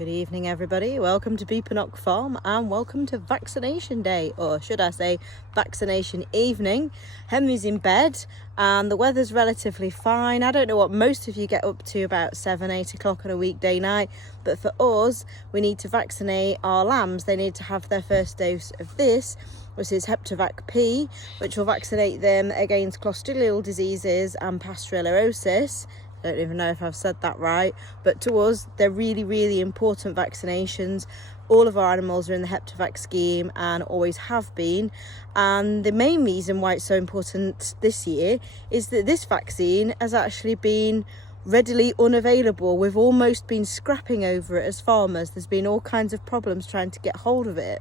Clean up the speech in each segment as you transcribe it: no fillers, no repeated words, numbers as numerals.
Good evening, everybody. Welcome to Beepanock Farm and welcome to vaccination day, or should I say vaccination evening. Henry's in bed and the weather's relatively fine. I don't know what most of you get up to about 7-8 o'clock on a weekday night, but for us, we need to vaccinate our lambs. They need to have their first dose of this, which is HeptaVac P, which will vaccinate them against clostridial diseases and pasteurellosis. I don't even know if I've said that right, but to us they're really important vaccinations. All of our animals are in the HeptaVac scheme and always have been, and the main reason why it's so important this year is that this vaccine has actually been readily unavailable. We've almost been scrapping over it as farmers. There's been all kinds of problems trying to get hold of it.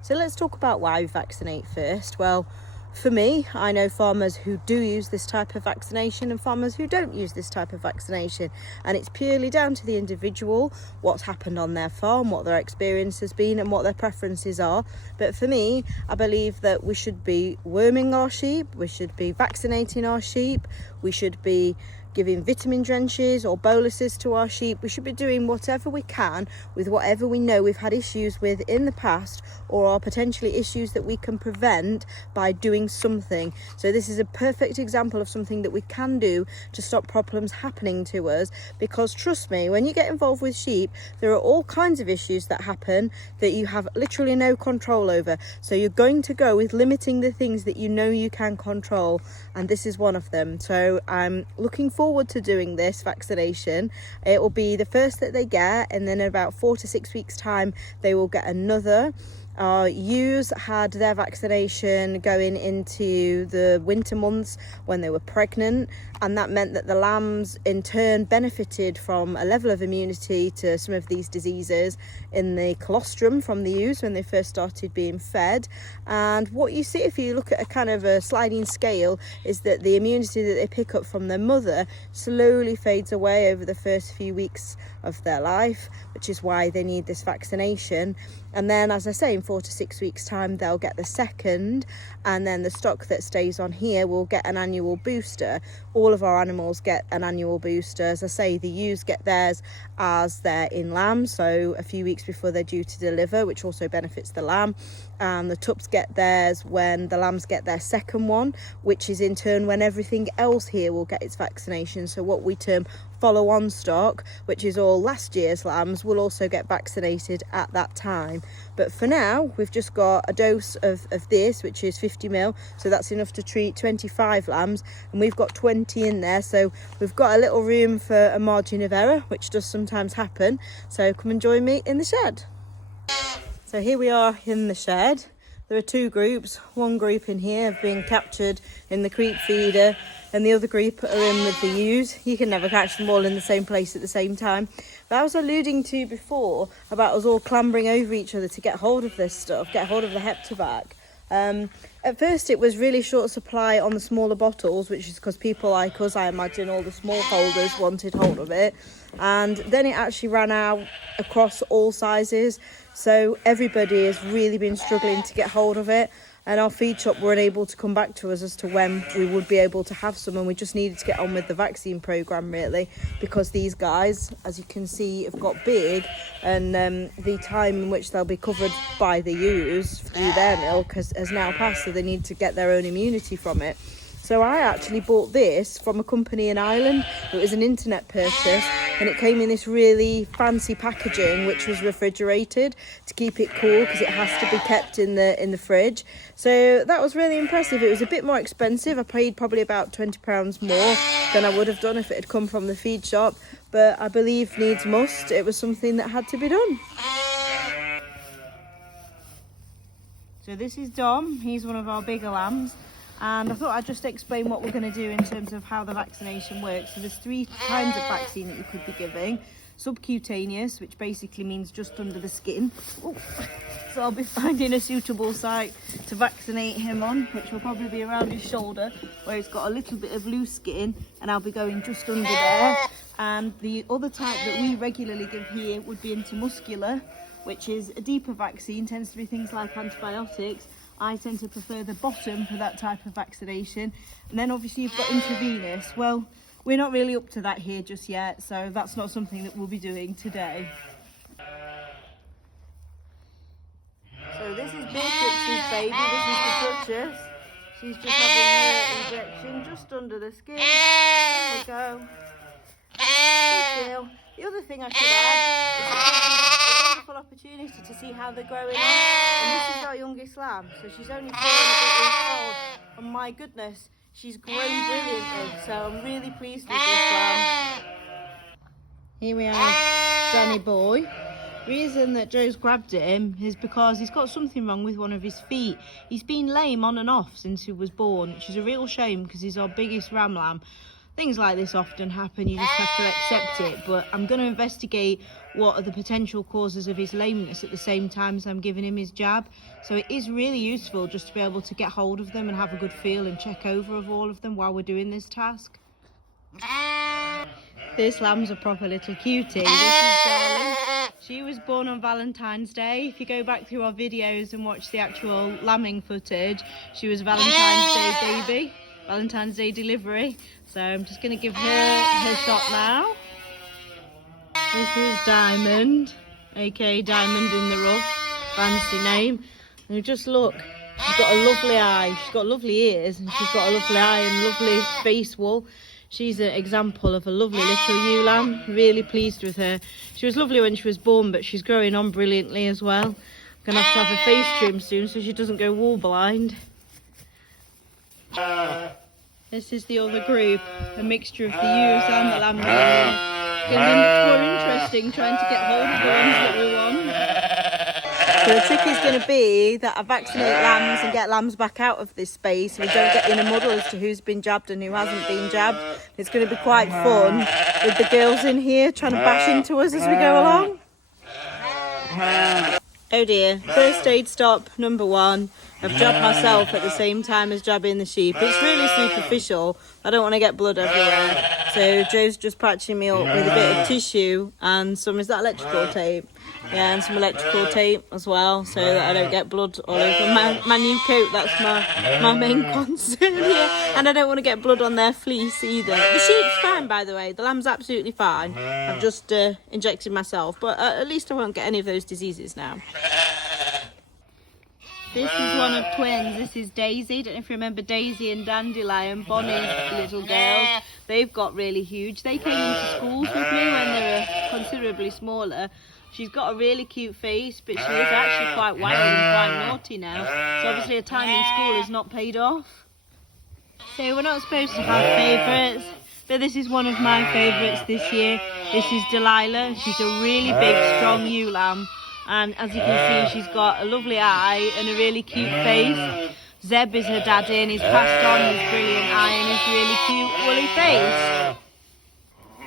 So let's talk about why we vaccinate first. Well, for me, I know farmers who do use this type of vaccination and farmers who don't use this type of vaccination, and it's purely down to the individual, what's happened on their farm, what their experience has been and what their preferences are. But for me, I believe that we should be worming our sheep, we should be vaccinating our sheep, we should be giving vitamin drenches or boluses to our sheep. We should be doing whatever we can with whatever we know we've had issues with in the past, or are potentially issues that we can prevent by doing something. So this is a perfect example of something that we can do to stop problems happening to us, because trust me, when you get involved with sheep, there are all kinds of issues that happen that you have literally no control over. So you're going to go with limiting the things that you know you can control, and this is one of them. So I'm looking forward to doing this vaccination. It will be the first that they get, and then in about 4 to 6 weeks time they will get another. Our ewes had their vaccination going into the winter months when they were pregnant, and that meant that the lambs in turn benefited from a level of immunity to some of these diseases in the colostrum from the ewes when they first started being fed. And what you see if you look at a kind of a sliding scale is that the immunity that they pick up from their mother slowly fades away over the first few weeks of their life, which is why they need this vaccination. And then, as I say, in 4 to 6 weeks time they'll get the second, and then the stock that stays on here will get an annual booster. All of our animals get an annual booster. As I say, the ewes get theirs as they're in lamb, so a few weeks before they're due to deliver, which also benefits the lamb. And the tups get theirs when the lambs get their second one, which is in turn when everything else here will get its vaccination. So what we term follow-on stock, which is all last year's lambs, will also get vaccinated at that time. But for now, we've just got a dose of this, which is 50ml, so that's enough to treat 25 lambs, and we've got 20 in there, so we've got a little room for a margin of error, which does sometimes happen. So come and join me in the shed. So here we are in the shed. There are two groups. One group in here have been captured in the creep feeder, and the other group are in with the ewes. You can never catch them all in the same place at the same time. But I was alluding to before about us all clambering over each other to get hold of this stuff, get hold of the HeptaVac. At first it was really short supply on the smaller bottles, which is because people like us, I imagine all the small holders, wanted hold of it. And then it actually ran out across all sizes. So everybody has really been struggling to get hold of it. And our feed shop weren't able to come back to us as to when we would be able to have some, and we just needed to get on with the vaccine programme really, because these guys, as you can see, have got big, and the time in which they'll be covered by the ewes through their milk has now passed, so they need to get their own immunity from it. So I actually bought this from a company in Ireland. It was an internet purchase, and it came in this really fancy packaging, which was refrigerated to keep it cool, because it has to be kept in the fridge. So that was really impressive. It was a bit more expensive. I paid probably about £20 more than I would have done if it had come from the feed shop, but I believe needs must. It was something that had to be done. So this is Dom. He's one of our bigger lambs. And I thought I'd just explain what we're going to do in terms of how the vaccination works. So there's 3 kinds of vaccine that you could be giving. Subcutaneous, which basically means just under the skin. Ooh. So I'll be finding a suitable site to vaccinate him on, which will probably be around his shoulder, where he's got a little bit of loose skin, and I'll be going just under there. And the other type that we regularly give here would be intramuscular, which is a deeper vaccine, tends to be things like antibiotics. I tend to prefer the bottom for that type of vaccination. And then obviously you've got intravenous. Well, we're not really up to that here just yet, so that's not something that we'll be doing today. So this is Beatrix's baby, this is the Duchess. She's just having her injection just under the skin. There we go. Good deal. The other thing I should add is that it's a wonderful opportunity to see how they're growing up. And this is our youngest lamb, so she's only 4 and a bit weeks old. And my goodness, she's grown brilliantly, so I'm really pleased with this lamb. Here we are, Danny boy. The reason that Joe's grabbed at him is because he's got something wrong with one of his feet. He's been lame on and off since he was born, which is a real shame because he's our biggest ram lamb. Things like this often happen, you just have to accept it, but I'm going to investigate what are the potential causes of his lameness at the same time as I'm giving him his jab. So it is really useful just to be able to get hold of them and have a good feel and check over of all of them while we're doing this task. This lamb's a proper little cutie. This is Darling. She was born on Valentine's Day. If you go back through our videos and watch the actual lambing footage, she was a Valentine's Day baby, Valentine's Day delivery. So I'm just going to give her shot now. This is Diamond, aka Diamond in the Rough, fancy name. And just look, she's got a lovely eye, she's got lovely ears, and she's got a lovely eye and lovely face wool. She's an example of a lovely little ewe lamb, really pleased with her. She was lovely when she was born, but she's growing on brilliantly as well. I'm going to have her face trim soon so she doesn't go wool blind. This is the other group, a mixture of the ewes and the lamb. It's going to be much more interesting trying to get hold of the ones that we want. So the trick is going to be that I vaccinate lambs and get lambs back out of this space so we don't get in a muddle as to who's been jabbed and who hasn't been jabbed. It's going to be quite fun with the girls in here trying to bash into us as we go along. Oh dear, first aid stop number 1. I've jabbed myself at the same time as jabbing the sheep. It's really superficial. I don't want to get blood everywhere. So Joe's just patching me up with a bit of tissue and some, is that electrical tape? Yeah, and some electrical tape as well, so that I don't get blood all over my new coat. That's my main concern here. And I don't want to get blood on their fleece either. The sheep's fine, by the way. The lamb's absolutely fine. I've just injected myself, but at least I won't get any of those diseases now. This is one of twins. This is Daisy. Don't know if you remember Daisy and Dandelion, Bonnie's little girls. They've got really huge. They came into schools with me when they were considerably smaller. She's got a really cute face, but she is actually quite wild and quite naughty now. So obviously her time in school has not paid off. So we're not supposed to have favourites, but this is one of my favourites this year. This is Delilah. She's a really big, strong ewe lamb. And as you can see, she's got a lovely eye and a really cute face. Zeb is her daddy and he's passed on his brilliant eye and his really cute woolly face.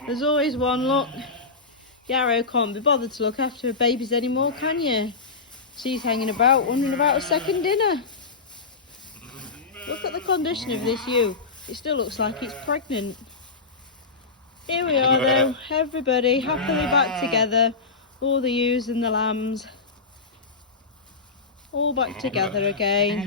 There's always one, look. Yarrow can't be bothered to look after her babies anymore, can you? She's hanging about, wondering about a second dinner. Look at the condition of this ewe. It still looks like it's pregnant. Here we are though, everybody happily back together. All the ewes and the lambs. All back together again.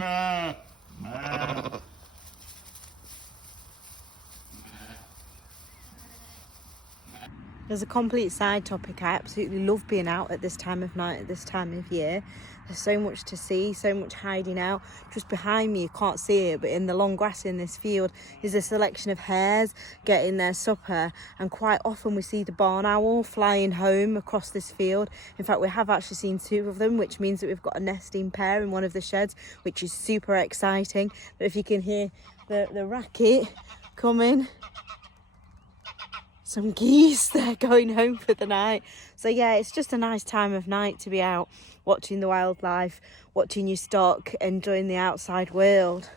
There's a complete side topic. I absolutely love being out at this time of night, at this time of year. There's so much to see, so much hiding out. Just behind me, you can't see it, but in the long grass in this field is a selection of hares getting their supper. And quite often we see the barn owl flying home across this field. In fact, we have actually seen 2 of them, which means that we've got a nesting pair in one of the sheds, which is super exciting. But if you can hear the racket coming, some geese, they're going home for the night. So yeah, it's just a nice time of night to be out watching the wildlife, watching your stock, enjoying the outside world.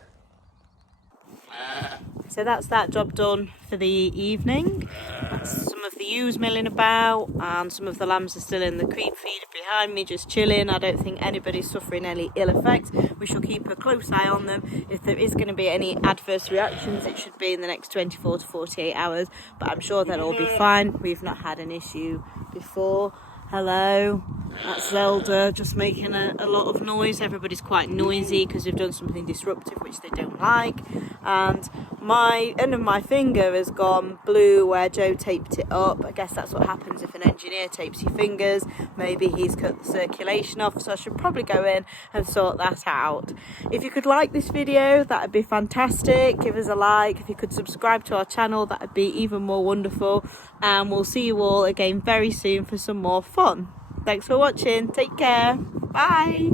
So that's that job done for the evening. That's some of the ewes milling about and some of the lambs are still in the creep feeder behind me just chilling. I don't think anybody's suffering any ill effects. We shall keep a close eye on them. If there is going to be any adverse reactions, it should be in the next 24 to 48 hours, but I'm sure they'll all be fine. We've not had an issue before. Hello, that's Zelda just making a lot of noise. Everybody's quite noisy because we've done something disruptive which they don't like. And my end of my finger has gone blue where Joe taped it up. I guess that's what happens if an engineer tapes your fingers. Maybe he's cut the circulation off, so I should probably go in and sort that out. If you could like this video, that would be fantastic. Give us a like. If you could subscribe to our channel, that would be even more wonderful. And we'll see you all again very soon for some more fun. Thanks for watching. Take care. Bye.